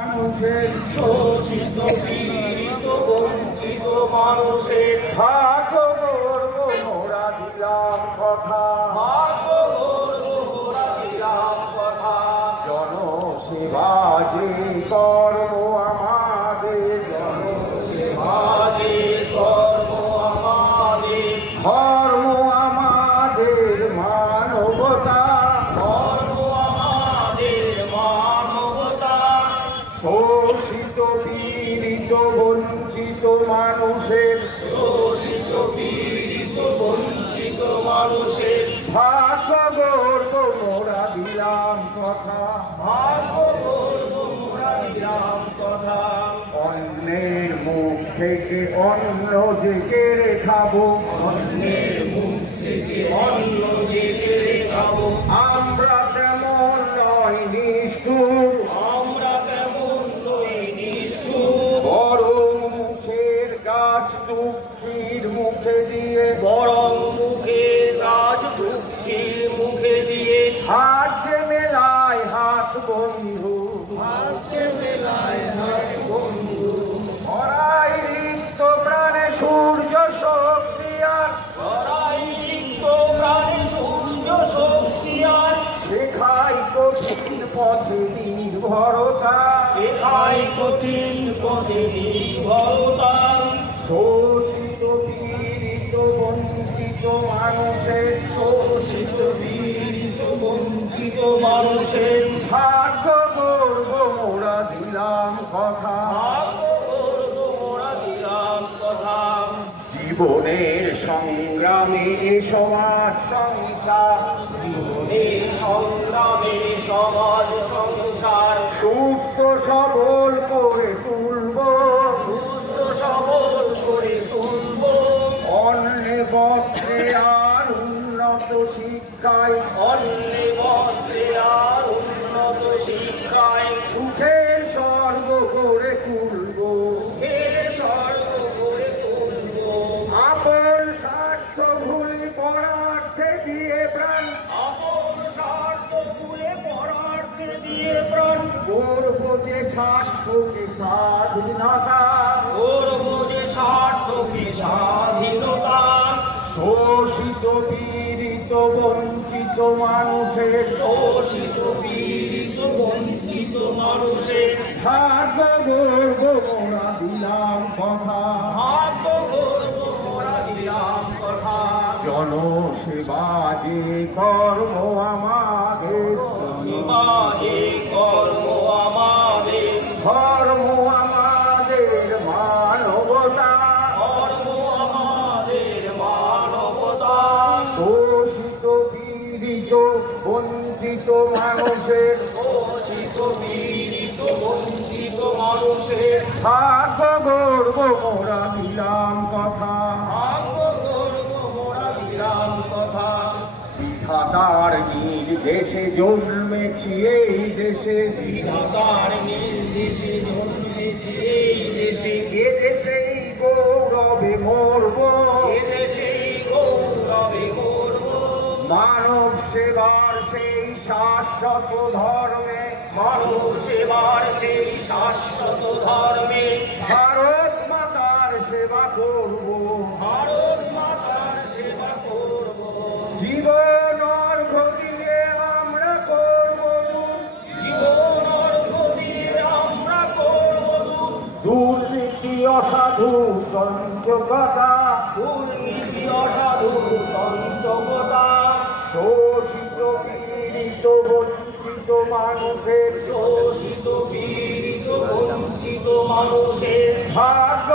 মানুষের শোষিত পীড়িত বঞ্চিত মানুষের ভাগ্য গর্ব মোরা দিলাম কথা, ভাগ্য গর্ব মোরা দিলাম কথা। জনসেবা যে কর্ম আমাদের, জনসেবা যে কর্ম আমাদের, ধর্ম আমাদের মানবতা, ধর্ম আমাদের মানবতা। শোষিত পীড়িত বঞ্চিত মানুষের, শোষিত পীড়িত বঞ্চিত মানুষের ভাগ্য গর্ব মোরা দিলাম কথা, ভাগ্য গর্ব মোরা দিলাম কথা। অন্যের মুখ থেকে অন্ন যে কেড়ে খাবো, অন্যের মুখ থেকে অন্ন যে কেড়ে খাবো, আমরা তেমন নয় নিষ্ঠুর, আমরা তেমন নই নিষ্ঠুর। বড় মুখের গাছ দুঃখীর মুখে দিয়ে, বরং মুখের গাছ দুঃখীর মুখে দিয়ে হাত যে মেলায় হাত বন্ধু, হাত যে মেলায় হাত বন্ধু। ধরাই রিক্ত প্রাণে সূর্য শক্তি আর, ধরাই রিক্ত প্রাণে সূর্য শক্তি আর শেখাই কঠিন পথে নির্ভরতা, শেখাই কঠিন পথে নির্ভরতা। শোষিত পীড়িত বঞ্চিত মানুষের, শোষিত পীড়িত বঞ্চিত মানুষের ভাগ্য গর্ব মোরা দিলাম কথা, ভাগ্য গর্ব মোরা দিলাম কথা। জীবনের সংগ্রামে সমাজ সংসার, জীবনের সংগ্রামে সমাজ সংসার সুস্থ সবল করে তুলব, সুস্থ সবল করে তুলব। অন্নে বস্ত্রে আর উন্নত শিক্ষায়, অন্নে বস্ত্রে আর উন্নত শিক্ষায় সুখের স্বর্গ করে তুলব, সুখের স্বর্গ করে তুলব। আপন স্বার্থ ভুলি পরার্থে দিয়ে প্রাণ, আপন স্বার্থ ভুলে পরার্থে দিয়ে প্রাণ করব যে স্বার্থকে স্বাধীনতা, করব যে স্বার্থকে স্বাধীনতা। শোষিত পীড়িত বঞ্চিত মানুষের, শোষিত পীড়িত বঞ্চিত মানুষের ভাগ্য গর্ব মোরা দিলাম কথা, ভাগ্য গর্ব মোরা দিলাম কথা। জনসেবা যে কর্ম আমাদের, সেবা যে কর্ম আমাদের, ধর্ম আমাদের মানবতা, ধর্ম আমাদের মানবতা। শোষিত পীড়িত বঞ্চিত মানুষের, শোষিত পীড়িত বঞ্চিত মানুষের ভাগ্য গর্ব মোরা দিলাম কথা, ভাগ্য গর্ব মোরা দিলাম কথা। বিধাতার নির্দেশে জন্মেছি এই দেশে, বিধাতার নির্দেশে জন্মেছি এই দেশে। এদেশেই গৌরবে মরব, এদেশেই গৌরবে মরব। মানব সেবার সেই শাশ্বত ধর্মে, মানব সেবার সেই শাশ্বত ধর্মে ভারত মাতার সেবা করব, ভারত মাতার সেবা করব। জীবন অর্ঘ দিয়ে আমরা করব, জীবন অর্ঘ দিয়ে আমরা করব। দুর্নীতি অসাধু তন্ত্রকতা, দুর্নীতি অসাধু তন্ত্রকতা। শোষিত পীড়িত বঞ্চিত মানুষের, শোষিত পীড়িত বঞ্চিত মানুষের ভাগ্য